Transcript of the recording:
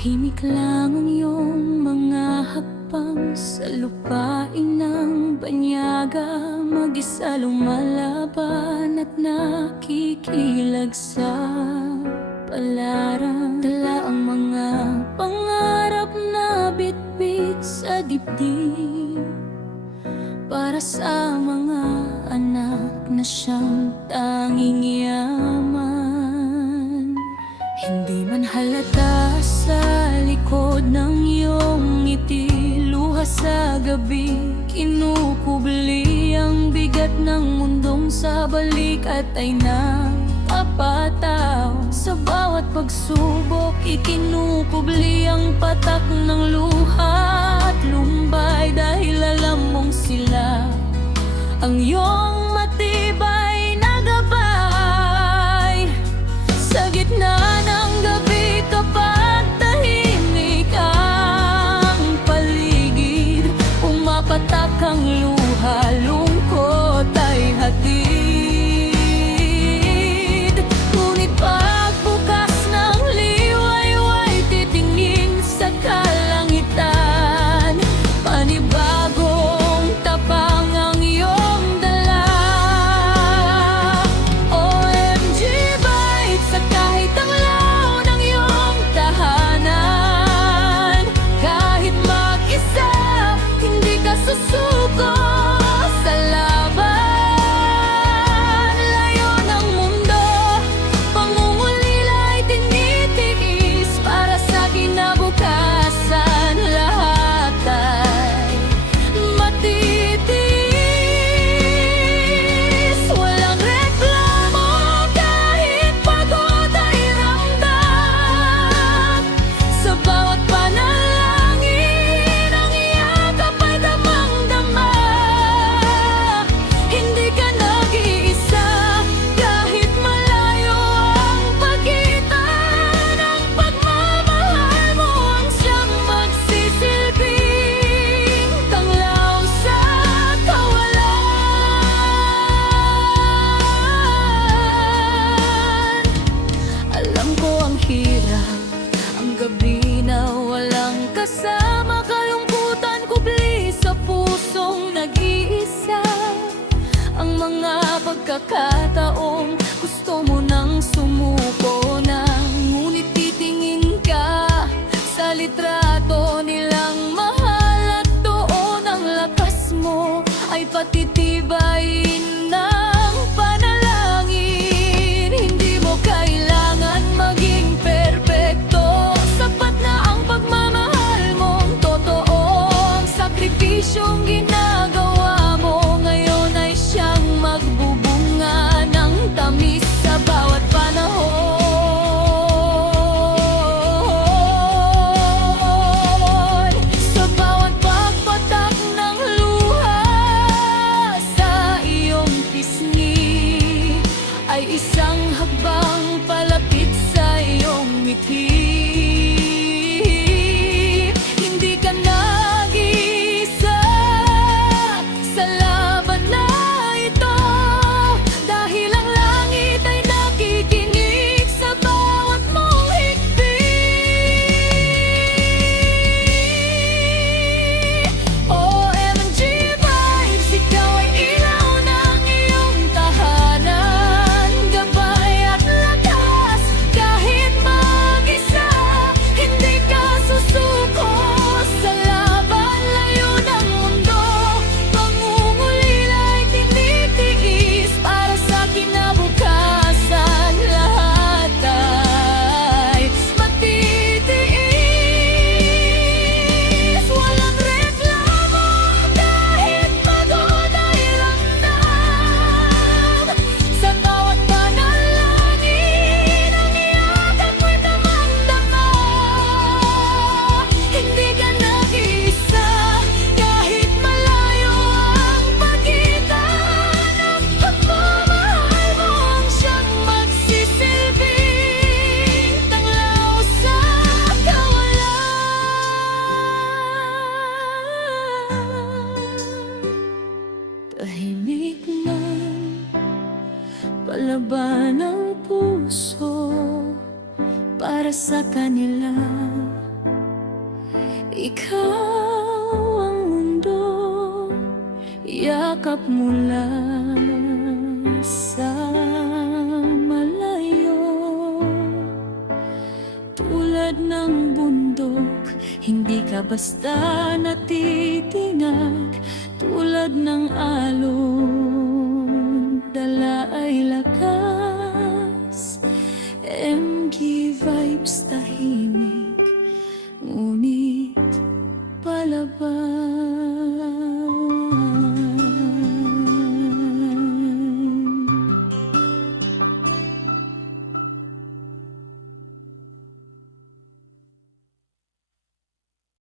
Tahimik lang ang iyong mga hakbang sa lupain ng banyaga. Mag-isa lumalaban at nakikilag sa palaran. Dala ang mga pangarap na bitbit sa dibdib, para sa mga anak na siyang tanging yaman. Hindi man halata sa likod ng iyong ngiti, luha sa gabi, kinukubli ang bigat ng mundong sa balikat ay napapataw. Sa bawat pagsubok, ikinukubli ang patak ng luha at lumbay, dahil alam mong sila ang iyong matibay na gabay. Sa gitna ng gabi, kapag tahimik ang paligid, pumapatak ang luha, lungkot ay hatid. Ngunit pagbukas ng liwayway, titingin sa kalangitan, panibagong tapang ang iyong dala. OMG Bites, sa kahit ang law ng iyong tahanan, kahit mag-isa, hindi ka susuko sa laban. Layo ng mundo, pangungulila ay tinitiis, para sa kinabukasan lahat ay matitiis. Walang reklamo kahit pagod ay ramdam, sa bawat panalangin ang yakap ay damang-dama. Hindi ka nag-iisa kahit malayo ang pagitan, ang pagmamahal mo ang siyang magsisilbing tanglaw sa kawalan. Alam ko ang hirap, ang gabi na walang kasama, kalungkutan kubli sa pusong nag-iisa. Ang mga pagkakataong gusto mo nang sumuko na, ngunit titingin ka sa litrato nilang mahal, at doon ang lakas mo ay patitibayin ng panalangin. Hindi mo kailangan maging perpekto, sapat na ang pagmamahal mong totoo. Ang sakripisyong ginagawa mo ngayon ay siyang magbubunga ng tamis sa bawat panahon. Sa bawat pagpatak ng luha sa iyong pisngi, ay isang hakbang palapit sa iyong ngiti. Hindi ka nag-iisa sa laban na ito, dahil ang langit ay nakikinig sa bawat mong higpit. OMG Vibes, ikaw ay ilaw ng iyong tahanan, gabay at lakas kahit mag-isa. Hindi ka susuko sa laban, layo ng mundo, pangungulila ay tinitiis, para sa kinabukasan lahat ay matitiis. Walang reklamo kahit pagod ay ramdam, sa bawat panalangin ang yakap mo'y damang-dama. Hindi ka nag-iisa kahit malayo ang pagitan, ang pagmamahal mo ang siyang magsisilbing tanglaw sa kawalan. Tahimik man palaban ng puso, para sa kanila Ikaw ang mundo, yakap mo lang sa malayo. Tulad ng bundok, hindi ka basta natitinag. Tulad ng alon, dala ay lakas.